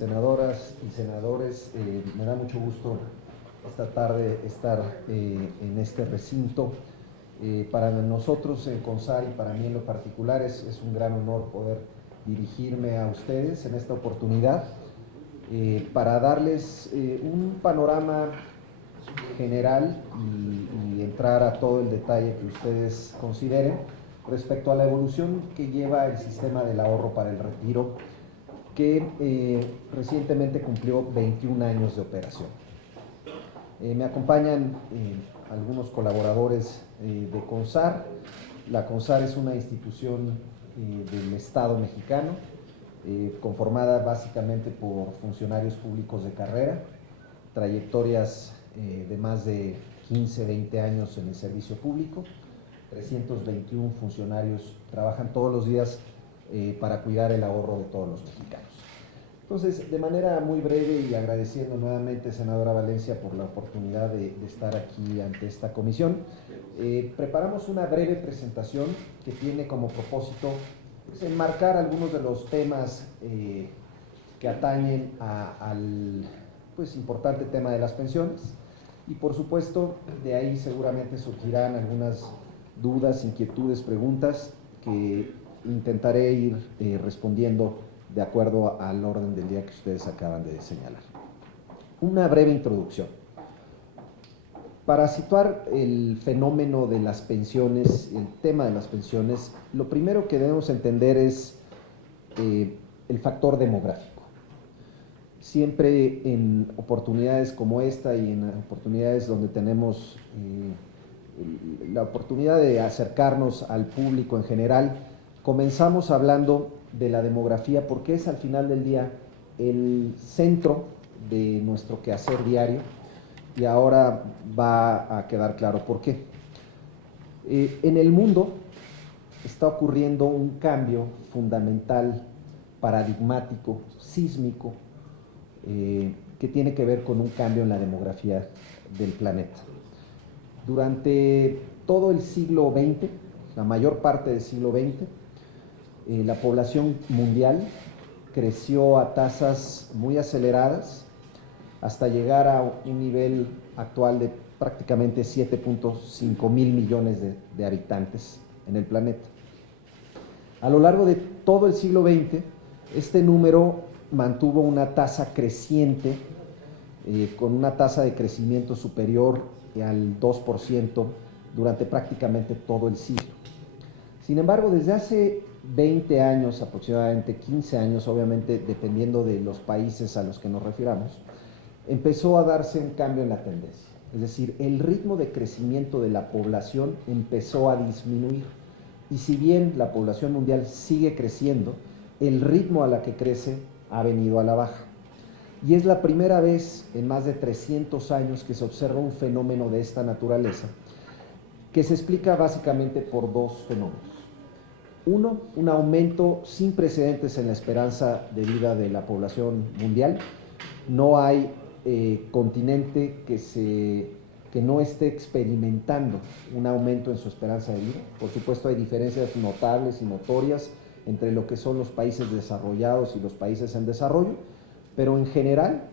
senadoras y senadores, me da mucho gusto esta tarde estar en este recinto. Para nosotros en CONSAR y para mí en lo particular es un gran honor poder dirigirme a ustedes en esta oportunidad para darles un panorama general y entrar a todo el detalle que ustedes consideren respecto a la evolución que lleva el sistema del ahorro para el retiro, que recientemente cumplió 21 años de operación. Me acompañan algunos colaboradores de CONSAR. La CONSAR es una institución del Estado mexicano, conformada básicamente por funcionarios públicos de carrera, trayectorias de más de 15, 20 años en el servicio público. 321 funcionarios trabajan todos los días para cuidar el ahorro de todos los mexicanos. Entonces, de manera muy breve y agradeciendo nuevamente, senadora Valencia, por la oportunidad de estar aquí ante esta comisión, preparamos una breve presentación que tiene como propósito pues, enmarcar algunos de los temas que atañen al pues, importante tema de las pensiones y, por supuesto, de ahí seguramente surgirán algunas dudas, inquietudes, preguntas que intentaré ir respondiendo de acuerdo al orden del día que ustedes acaban de señalar. Una breve introducción. Para situar el fenómeno de las pensiones, el tema de las pensiones, lo primero que debemos entender es el factor demográfico. Siempre en oportunidades como esta y en oportunidades donde tenemos la oportunidad de acercarnos al público en general, comenzamos hablando de la demografía porque es al final del día el centro de nuestro quehacer diario y ahora va a quedar claro por qué. En el mundo está ocurriendo un cambio fundamental, paradigmático, sísmico, que tiene que ver con un cambio en la demografía del planeta. Durante todo el siglo XX, la mayor parte del siglo XX, la población mundial creció a tasas muy aceleradas hasta llegar a un nivel actual de prácticamente 7.5 mil millones de habitantes en el planeta. A lo largo de todo el siglo XX, este número mantuvo una tasa creciente, con una tasa de crecimiento superior al 2% durante prácticamente todo el siglo. Sin embargo, desde hace 20 años, aproximadamente 15 años, obviamente dependiendo de los países a los que nos refiramos, empezó a darse un cambio en la tendencia. Es decir, el ritmo de crecimiento de la población empezó a disminuir. Y si bien la población mundial sigue creciendo, el ritmo a la que crece ha venido a la baja. Y es la primera vez en más de 300 años que se observa un fenómeno de esta naturaleza, que se explica básicamente por dos fenómenos. Uno, un aumento sin precedentes en la esperanza de vida de la población mundial. No hay continente que no esté experimentando un aumento en su esperanza de vida. Por supuesto, hay diferencias notables y notorias entre lo que son los países desarrollados y los países en desarrollo, pero en general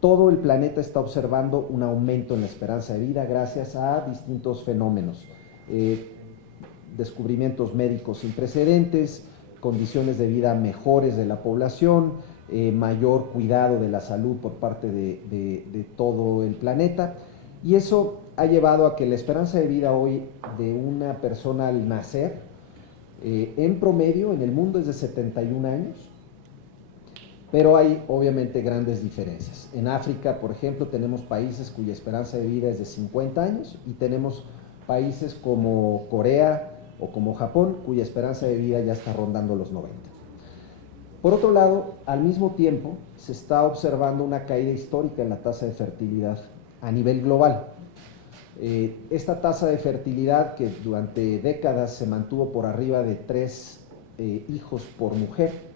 todo el planeta está observando un aumento en la esperanza de vida gracias a distintos fenómenos. Descubrimientos médicos sin precedentes, condiciones de vida mejores de la población, mayor cuidado de la salud por parte de todo el planeta, y eso ha llevado a que la esperanza de vida hoy de una persona al nacer, en promedio en el mundo es de 71 años, pero hay obviamente grandes diferencias. En África, por ejemplo, tenemos países cuya esperanza de vida es de 50 años y tenemos países como Corea o como Japón, cuya esperanza de vida ya está rondando los 90. Por otro lado, al mismo tiempo, se está observando una caída histórica en la tasa de fertilidad a nivel global. Esta tasa de fertilidad, que durante décadas se mantuvo por arriba de 3 hijos por mujer,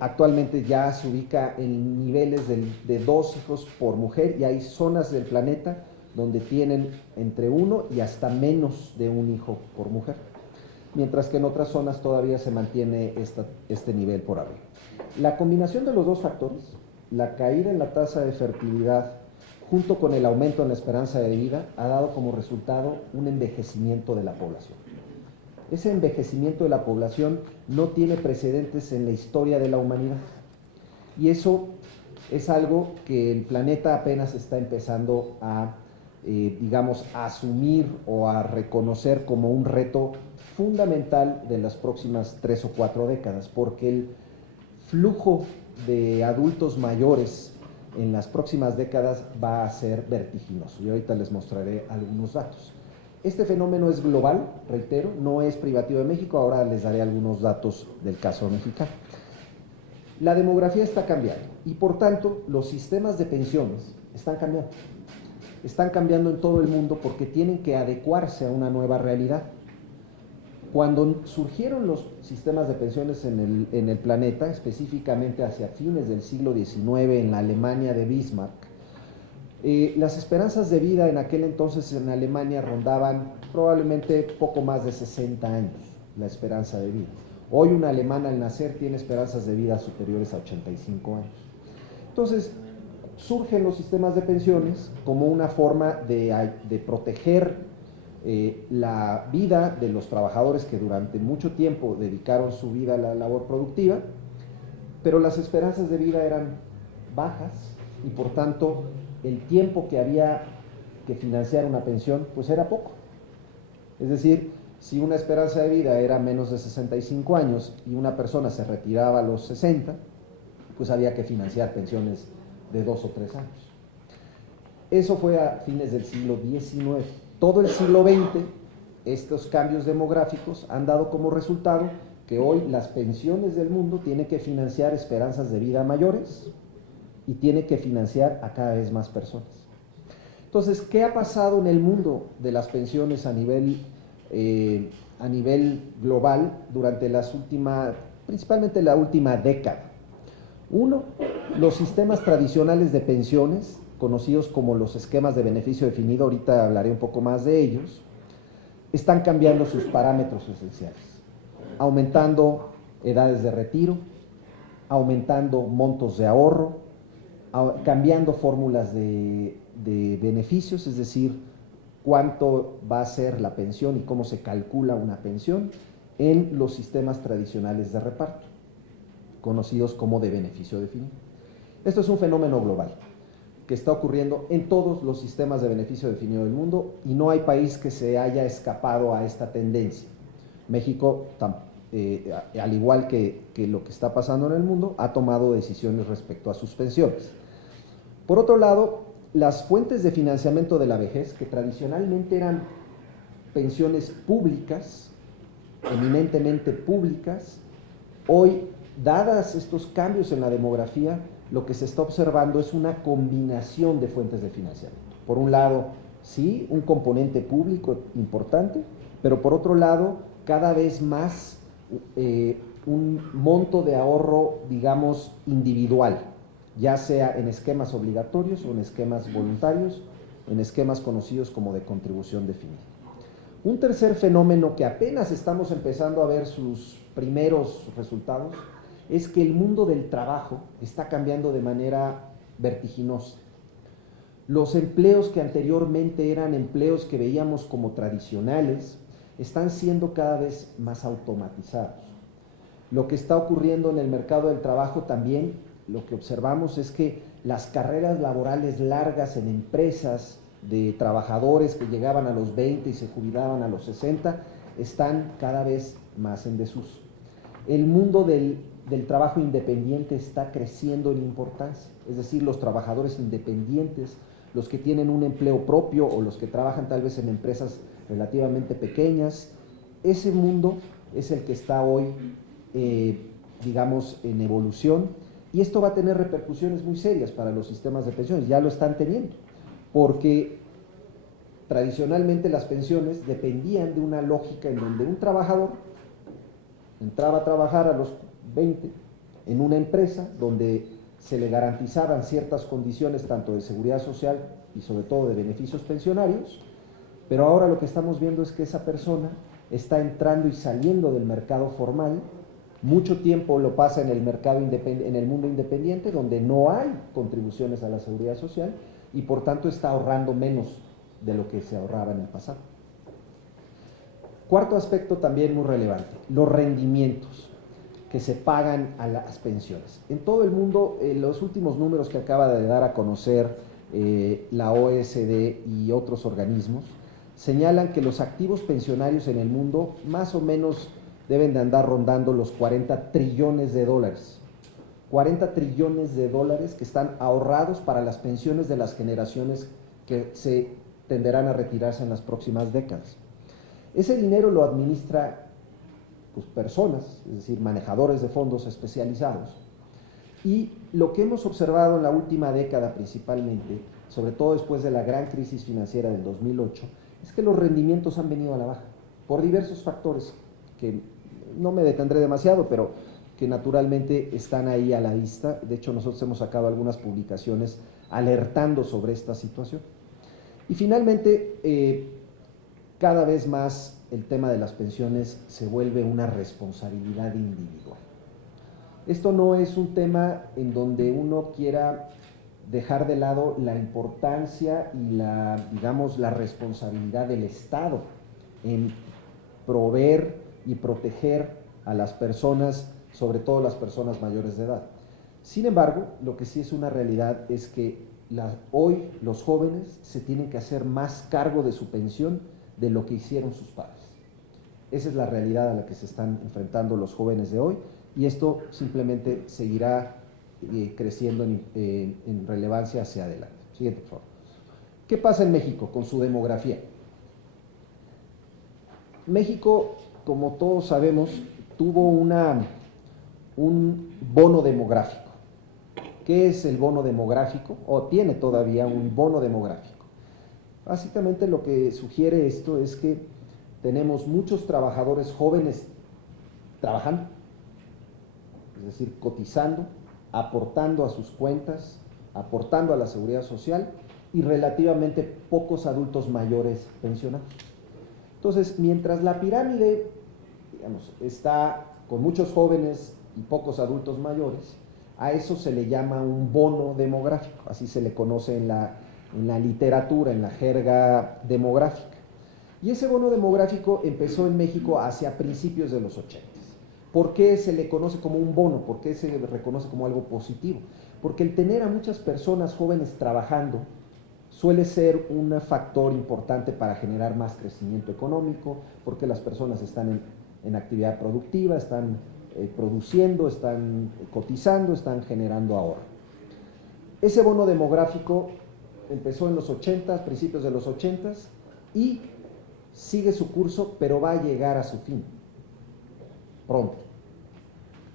actualmente ya se ubica en niveles de 2 hijos por mujer, y hay zonas del planeta donde tienen entre 1 y hasta menos de 1 hijo por mujer. mientras que en otras zonas todavía se mantiene este nivel por arriba. La combinación de los dos factores, la caída en la tasa de fertilidad junto con el aumento en la esperanza de vida, ha dado como resultado un envejecimiento de la población. Ese envejecimiento de la población no tiene precedentes en la historia de la humanidad. Y eso es algo que el planeta apenas está empezando a, digamos, a asumir o a reconocer como un reto fundamental de las próximas 3 o 4 décadas, porque el flujo de adultos mayores en las próximas décadas va a ser vertiginoso. Y ahorita les mostraré algunos datos. Este fenómeno es global, reitero, no es privativo de México. Ahora les daré algunos datos del caso mexicano. La demografía está cambiando y por tanto los sistemas de pensiones están cambiando. Están cambiando en todo el mundo porque tienen que adecuarse a una nueva realidad. Cuando surgieron los sistemas de pensiones en el planeta, específicamente hacia fines del siglo XIX en la Alemania de Bismarck, las esperanzas de vida en aquel entonces en Alemania rondaban probablemente poco más de 60 años, la esperanza de vida. Hoy un alemán al nacer tiene esperanzas de vida superiores a 85 años. Entonces, surgen los sistemas de pensiones como una forma de proteger la vida de los trabajadores que durante mucho tiempo dedicaron su vida a la labor productiva, pero las esperanzas de vida eran bajas y por tanto el tiempo que había que financiar una pensión pues era poco. Es decir, si una esperanza de vida era menos de 65 años y una persona se retiraba a los 60, pues había que financiar pensiones de 2 o 3 años. Eso fue a fines del siglo XIX. Todo el siglo XX, estos cambios demográficos han dado como resultado que hoy las pensiones del mundo tienen que financiar esperanzas de vida mayores y tienen que financiar a cada vez más personas. Entonces, ¿qué ha pasado en el mundo de las pensiones a nivel global durante principalmente la última década? Uno, los sistemas tradicionales de pensiones, conocidos como los esquemas de beneficio definido, ahorita hablaré un poco más de ellos, están cambiando sus parámetros esenciales, aumentando edades de retiro, aumentando montos de ahorro, cambiando fórmulas de beneficios, es decir, cuánto va a ser la pensión y cómo se calcula una pensión en los sistemas tradicionales de reparto, conocidos como de beneficio definido. Esto es un fenómeno global que está ocurriendo en todos los sistemas de beneficio definido del mundo y no hay país que se haya escapado a esta tendencia. México, al igual que lo que está pasando en el mundo, ha tomado decisiones respecto a sus pensiones. Por otro lado, las fuentes de financiamiento de la vejez, que tradicionalmente eran pensiones públicas, eminentemente públicas, hoy, dadas estos cambios en la demografía, lo que se está observando es una combinación de fuentes de financiamiento. Por un lado, sí, un componente público importante, pero por otro lado, cada vez más un monto de ahorro, digamos, individual, ya sea en esquemas obligatorios o en esquemas voluntarios, en esquemas conocidos como de contribución definida. Un tercer fenómeno que apenas estamos empezando a ver sus primeros resultados es que el mundo del trabajo está cambiando de manera vertiginosa. Los empleos que anteriormente eran empleos que veíamos como tradicionales están siendo cada vez más automatizados. Lo que está ocurriendo en el mercado del trabajo también, lo que observamos es que las carreras laborales largas en empresas de trabajadores que llegaban a los 20 y se jubilaban a los 60 están cada vez más en desuso. El mundo del trabajo independiente está creciendo en importancia, es decir, los trabajadores independientes, los que tienen un empleo propio o los que trabajan tal vez en empresas relativamente pequeñas, ese mundo es el que está hoy, digamos, en evolución, y esto va a tener repercusiones muy serias para los sistemas de pensiones, ya lo están teniendo, porque tradicionalmente las pensiones dependían de una lógica en donde un trabajador entraba a trabajar a los 20 en una empresa donde se le garantizaban ciertas condiciones tanto de seguridad social y sobre todo de beneficios pensionarios, pero ahora lo que estamos viendo es que esa persona está entrando y saliendo del mercado formal, mucho tiempo lo pasa en el mercado en el mundo independiente, donde no hay contribuciones a la seguridad social y por tanto está ahorrando menos de lo que se ahorraba en el pasado. Cuarto aspecto también muy relevante, los rendimientos que se pagan a las pensiones. En todo el mundo, los últimos números que acaba de dar a conocer la OECD y otros organismos señalan que los activos pensionarios en el mundo más o menos deben de andar rondando los 40 trillones de dólares. 40 trillones de dólares que están ahorrados para las pensiones de las generaciones que se tenderán a retirarse en las próximas décadas. Ese dinero lo administra pues, personas, es decir, manejadores de fondos especializados. Y lo que hemos observado en la última década principalmente, sobre todo después de la gran crisis financiera del 2008, es que los rendimientos han venido a la baja por diversos factores que no me detendré demasiado, pero que naturalmente están ahí a la vista. De hecho, nosotros hemos sacado algunas publicaciones alertando sobre esta situación. Y finalmente, cada vez más el tema de las pensiones se vuelve una responsabilidad individual. Esto no es un tema en donde uno quiera dejar de lado la importancia y la responsabilidad del Estado en proveer y proteger a las personas, sobre todo las personas mayores de edad. Sin embargo, lo que sí es una realidad es que hoy los jóvenes se tienen que hacer más cargo de su pensión de lo que hicieron sus padres. Esa es la realidad a la que se están enfrentando los jóvenes de hoy y esto simplemente seguirá creciendo en relevancia hacia adelante. Siguiente, por favor. ¿Qué pasa en México con su demografía? México, como todos sabemos, tuvo un bono demográfico. ¿Qué es el bono demográfico? O tiene todavía un bono demográfico. Básicamente lo que sugiere esto es que tenemos muchos trabajadores jóvenes trabajando, es decir, cotizando, aportando a sus cuentas, aportando a la seguridad social y relativamente pocos adultos mayores pensionados. Entonces, mientras la pirámide, digamos, está con muchos jóvenes y pocos adultos mayores, a eso se le llama un bono demográfico, así se le conoce en la literatura, en la jerga demográfica. Y ese bono demográfico empezó en México hacia principios de los 80. ¿Por qué se le conoce como un bono? ¿Por qué se reconoce como algo positivo? Porque el tener a muchas personas jóvenes trabajando suele ser un factor importante para generar más crecimiento económico, porque las personas están en actividad productiva, están produciendo, están cotizando, están generando ahorro. Ese bono demográfico empezó en los 80, principios de los 80 y sigue su curso, pero va a llegar a su fin pronto.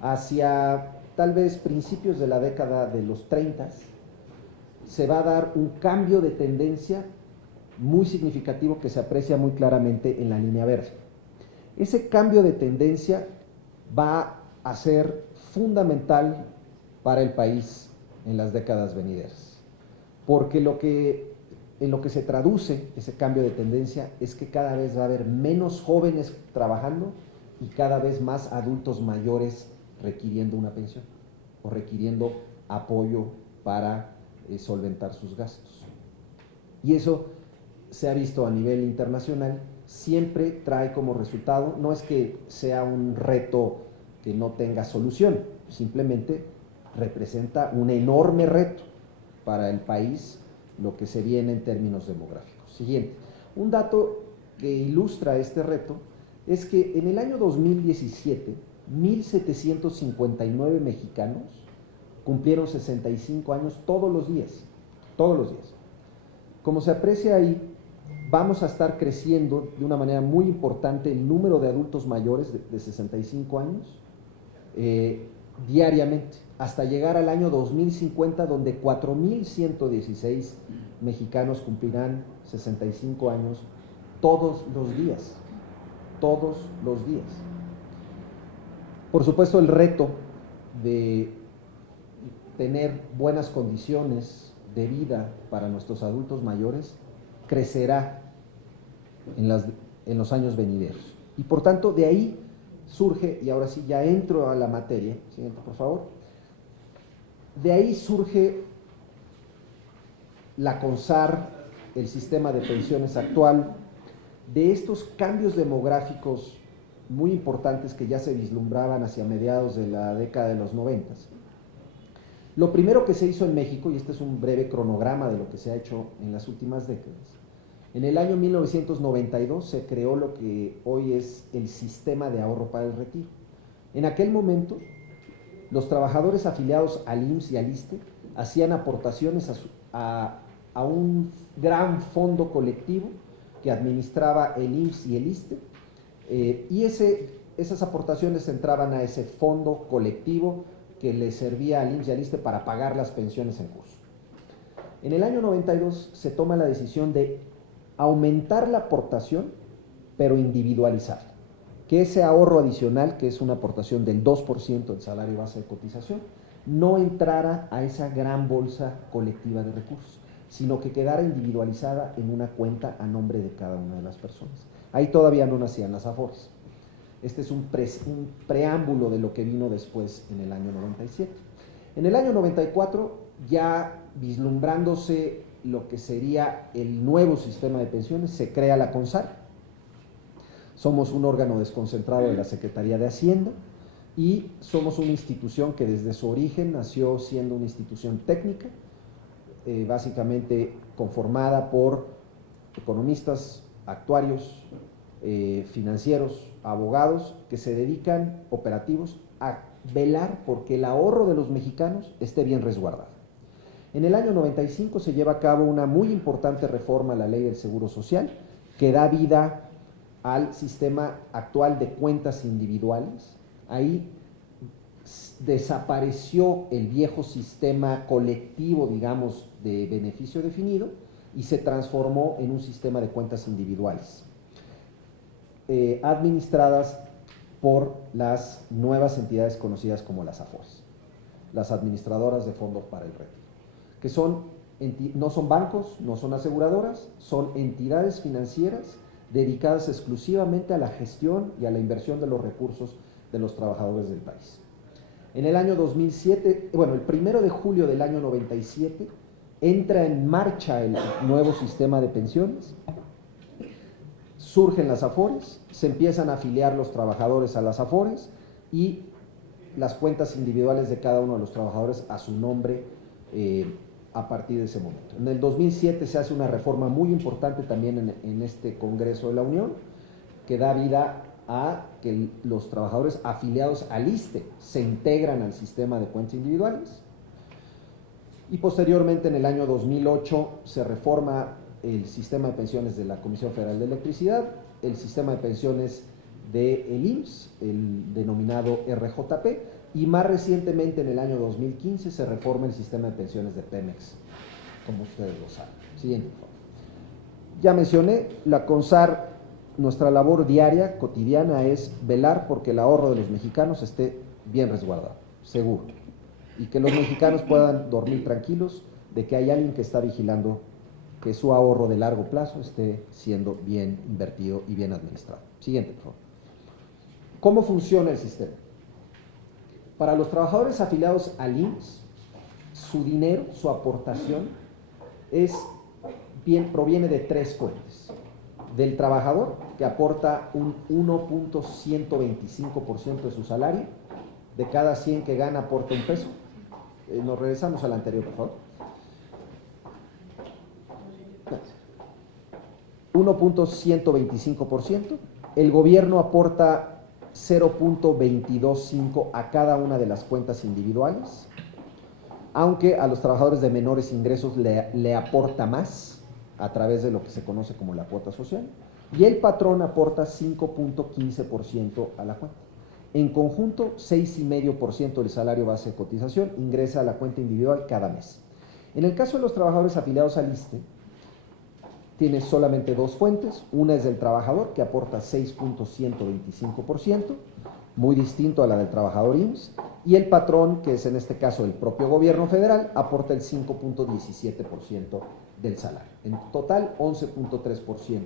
Hacia tal vez principios de la década de los 30 se va a dar un cambio de tendencia muy significativo que se aprecia muy claramente en la línea verde. Ese cambio de tendencia va a ser fundamental para el país en las décadas venideras, porque en lo que se traduce ese cambio de tendencia es que cada vez va a haber menos jóvenes trabajando y cada vez más adultos mayores requiriendo una pensión o requiriendo apoyo para solventar sus gastos. Y eso se ha visto a nivel internacional, siempre trae como resultado, no es que sea un reto que no tenga solución, simplemente representa un enorme reto para el país lo que se viene en términos demográficos. Siguiente, un dato que ilustra este reto es que en el año 2017, 1,759 mexicanos cumplieron 65 años todos los días, todos los días. Como se aprecia ahí, vamos a estar creciendo de una manera muy importante el número de adultos mayores de 65 años diariamente, hasta llegar al año 2050, donde 4,116 mexicanos cumplirán 65 años todos los días, todos los días. Por supuesto, el reto de tener buenas condiciones de vida para nuestros adultos mayores crecerá en los años venideros. Y por tanto, de ahí surge, y ahora sí ya entro a la materia, siguiente por favor, de ahí surge la CONSAR, el sistema de pensiones actual, de estos cambios demográficos muy importantes que ya se vislumbraban hacia mediados de la década de los 90. Lo primero que se hizo en México, y este es un breve cronograma de lo que se ha hecho en las últimas décadas, en el año 1992 se creó lo que hoy es el sistema de ahorro para el retiro. En aquel momento, los trabajadores afiliados al IMSS y al ISSSTE hacían aportaciones a un gran fondo colectivo que administraba el IMSS y el ISSSTE, y esas aportaciones entraban a ese fondo colectivo que le servía al IMSS y al ISSSTE para pagar las pensiones en curso. En el año 92 se toma la decisión de aumentar la aportación, pero individualizarla. Que ese ahorro adicional, que es una aportación del 2% del salario base de cotización, no entrara a esa gran bolsa colectiva de recursos, sino que quedara individualizada en una cuenta a nombre de cada una de las personas. Ahí todavía no nacían las AFORES. Este es un preámbulo de lo que vino después en el año 97. En el año 94, ya vislumbrándose lo que sería el nuevo sistema de pensiones, se crea la CONSAR. Somos un órgano desconcentrado de la Secretaría de Hacienda y somos una institución que desde su origen nació siendo una institución técnica, básicamente conformada por economistas, actuarios, financieros, abogados que se dedican, operativos, a velar porque el ahorro de los mexicanos esté bien resguardado. En el año 95 se lleva a cabo una muy importante reforma a la Ley del Seguro Social que da vida al sistema actual de cuentas individuales. Ahí desapareció el viejo sistema colectivo, digamos, de beneficio definido y se transformó en un sistema de cuentas individuales, administradas por las nuevas entidades conocidas como las AFORES, las administradoras de fondos para el retiro, que no son bancos, no son aseguradoras, son entidades financieras dedicadas exclusivamente a la gestión y a la inversión de los recursos de los trabajadores del país. En el año 2007, el 1 de julio del año 97, entra en marcha el nuevo sistema de pensiones, surgen las AFORES, se empiezan a afiliar los trabajadores a las AFORES y las cuentas individuales de cada uno de los trabajadores a su nombre a partir de ese momento. En el 2007 se hace una reforma muy importante también en este Congreso de la Unión, que da vida a que los trabajadores afiliados al ISSSTE se integran al sistema de cuentas individuales. Y posteriormente, en el año 2008, se reforma el sistema de pensiones de la Comisión Federal de Electricidad, el sistema de pensiones del IMSS, el denominado RJP, y más recientemente, en el año 2015, se reforma el sistema de pensiones de Pemex, como ustedes lo saben. Siguiente, por favor. Ya mencioné, la CONSAR, nuestra labor diaria, cotidiana, es velar porque el ahorro de los mexicanos esté bien resguardado, seguro, y que los mexicanos puedan dormir tranquilos de que hay alguien que está vigilando que su ahorro de largo plazo esté siendo bien invertido y bien administrado. Siguiente, por favor. ¿Cómo funciona el sistema? Para los trabajadores afiliados al IMSS, su dinero, su aportación, proviene de tres fuentes. Del trabajador, que aporta un 1.125% de su salario, de cada 100 que gana aporta un peso. Nos regresamos al anterior, por favor. 1.125%. El gobierno aporta 0.225 a cada una de las cuentas individuales, aunque a los trabajadores de menores ingresos le aporta más a través de lo que se conoce como la cuota social, y el patrón aporta 5.15% a la cuenta. En conjunto, 6,5% del salario base de cotización ingresa a la cuenta individual cada mes. En el caso de los trabajadores afiliados al ISSSTE, tiene solamente dos fuentes. Una es del trabajador, que aporta 6.125%, muy distinto a la del trabajador IMSS, y el patrón, que es en este caso el propio gobierno federal, aporta el 5.17% del salario. En total, 11.3%.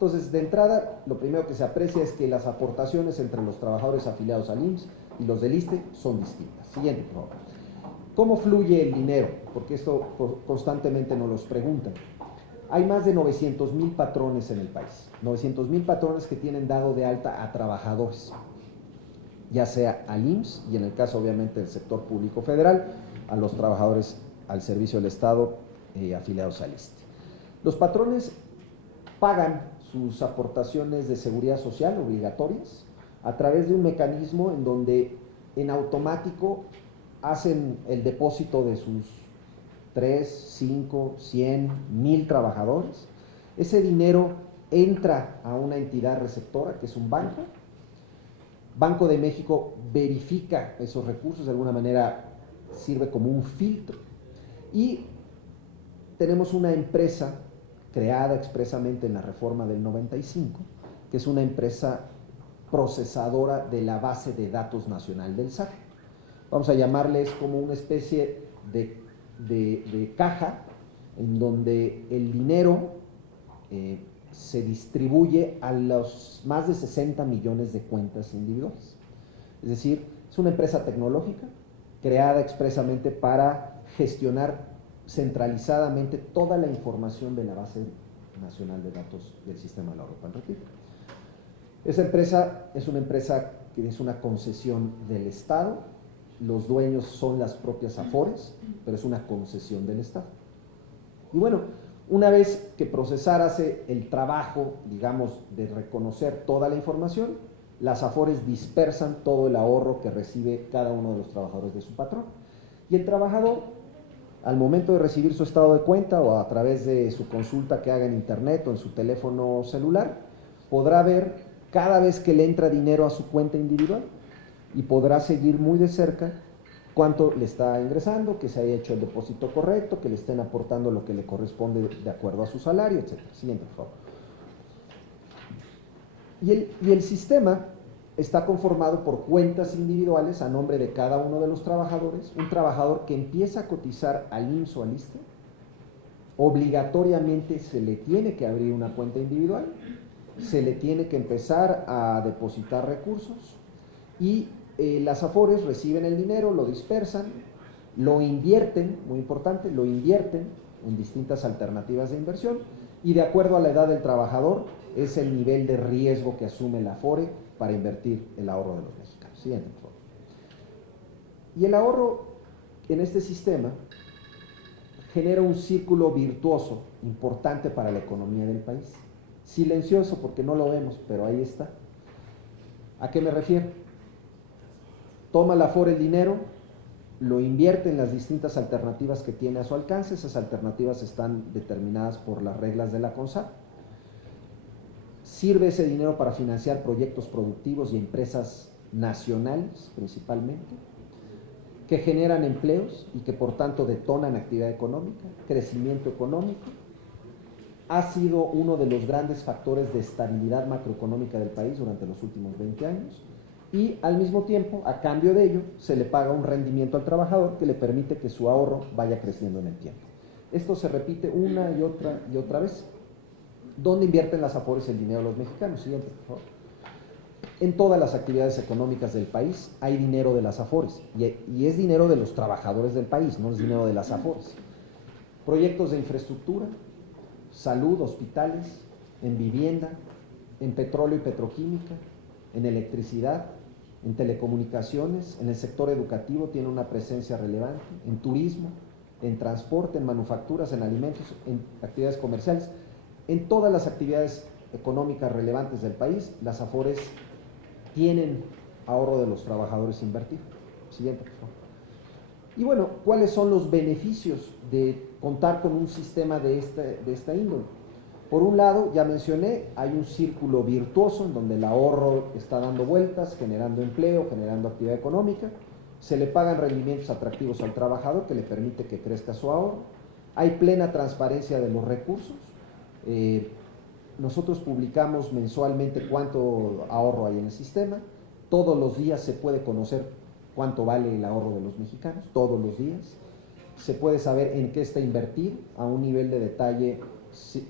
Entonces, de entrada, lo primero que se aprecia es que las aportaciones entre los trabajadores afiliados al IMSS y los del ISSSTE son distintas. Siguiente, por favor. ¿Cómo fluye el dinero? Porque esto constantemente nos los preguntan. Hay más de 900,000 patrones en el país. 900,000 patrones que tienen dado de alta a trabajadores, ya sea al IMSS y en el caso obviamente del sector público federal, a los trabajadores al servicio del Estado afiliados al ISSSTE. Los patrones pagan sus aportaciones de seguridad social obligatorias a través de un mecanismo en donde en automático hacen el depósito de sus 3, 5, 100, 1000 trabajadores. Ese dinero entra a una entidad receptora que es un banco. Banco de México verifica esos recursos, de alguna manera sirve como un filtro. Y tenemos una empresa creada expresamente en la reforma del 95, que es una empresa procesadora de la base de datos nacional del SAT. Vamos a llamarles como una especie de caja en donde el dinero se distribuye a los más de 60 millones de cuentas individuales. Es decir, es una empresa tecnológica creada expresamente para gestionar centralizadamente toda la información de la base nacional de datos del sistema del ahorro PAN Retiro. Esa empresa es una empresa que es una concesión del Estado, los dueños son las propias AFORES, pero es una concesión del Estado. Y bueno, una vez que Procesar hace el trabajo, digamos, de reconocer toda la información, las AFORES dispersan todo el ahorro que recibe cada uno de los trabajadores de su patrón. Y el trabajador, al momento de recibir su estado de cuenta o a través de su consulta que haga en internet o en su teléfono celular, podrá ver cada vez que le entra dinero a su cuenta individual y podrá seguir muy de cerca cuánto le está ingresando, que se haya hecho el depósito correcto, que le estén aportando lo que le corresponde de acuerdo a su salario, etc. Siguiente, por favor. Y el sistema está conformado por cuentas individuales a nombre de cada uno de los trabajadores. Un trabajador que empieza a cotizar al IMSS o al ISSSTE, obligatoriamente se le tiene que abrir una cuenta individual, se le tiene que empezar a depositar recursos y las AFORES reciben el dinero, lo dispersan, lo invierten, muy importante, lo invierten en distintas alternativas de inversión y de acuerdo a la edad del trabajador es el nivel de riesgo que asume la AFORE para invertir el ahorro de los mexicanos. Siguiente, por favor. Y el ahorro en este sistema genera un círculo virtuoso importante para la economía del país. Silencioso porque no lo vemos, pero ahí está. ¿A qué me refiero? Toma la AFORE el dinero, lo invierte en las distintas alternativas que tiene a su alcance. Esas alternativas están determinadas por las reglas de la CONSAR. Sirve ese dinero para financiar proyectos productivos y empresas nacionales principalmente, que generan empleos y que por tanto detonan actividad económica, crecimiento económico. Ha sido uno de los grandes factores de estabilidad macroeconómica del país durante los últimos 20 años y al mismo tiempo, a cambio de ello, se le paga un rendimiento al trabajador que le permite que su ahorro vaya creciendo en el tiempo. Esto se repite una y otra vez. ¿Dónde invierten las AFORES el dinero de los mexicanos? Siguiente, por favor. En todas las actividades económicas del país hay dinero de las AFORES y es dinero de los trabajadores del país, no es dinero de las AFORES. Proyectos de infraestructura, salud, hospitales, en vivienda, en petróleo y petroquímica, en electricidad, en telecomunicaciones, en el sector educativo tiene una presencia relevante, en turismo, en transporte, en manufacturas, en alimentos, en actividades comerciales. En todas las actividades económicas relevantes del país, las AFORES tienen ahorro de los trabajadores invertido. Siguiente, por favor. Y bueno, ¿cuáles son los beneficios de contar con un sistema de esta índole? Por un lado, ya mencioné, hay un círculo virtuoso en donde el ahorro está dando vueltas, generando empleo, generando actividad económica. Se le pagan rendimientos atractivos al trabajador que le permite que crezca su ahorro. Hay plena transparencia de los recursos. Nosotros publicamos mensualmente cuánto ahorro hay en el sistema. Todos los días se puede conocer cuánto vale el ahorro de los mexicanos, todos los días. Se puede saber en qué está invertido a un nivel de detalle suficiente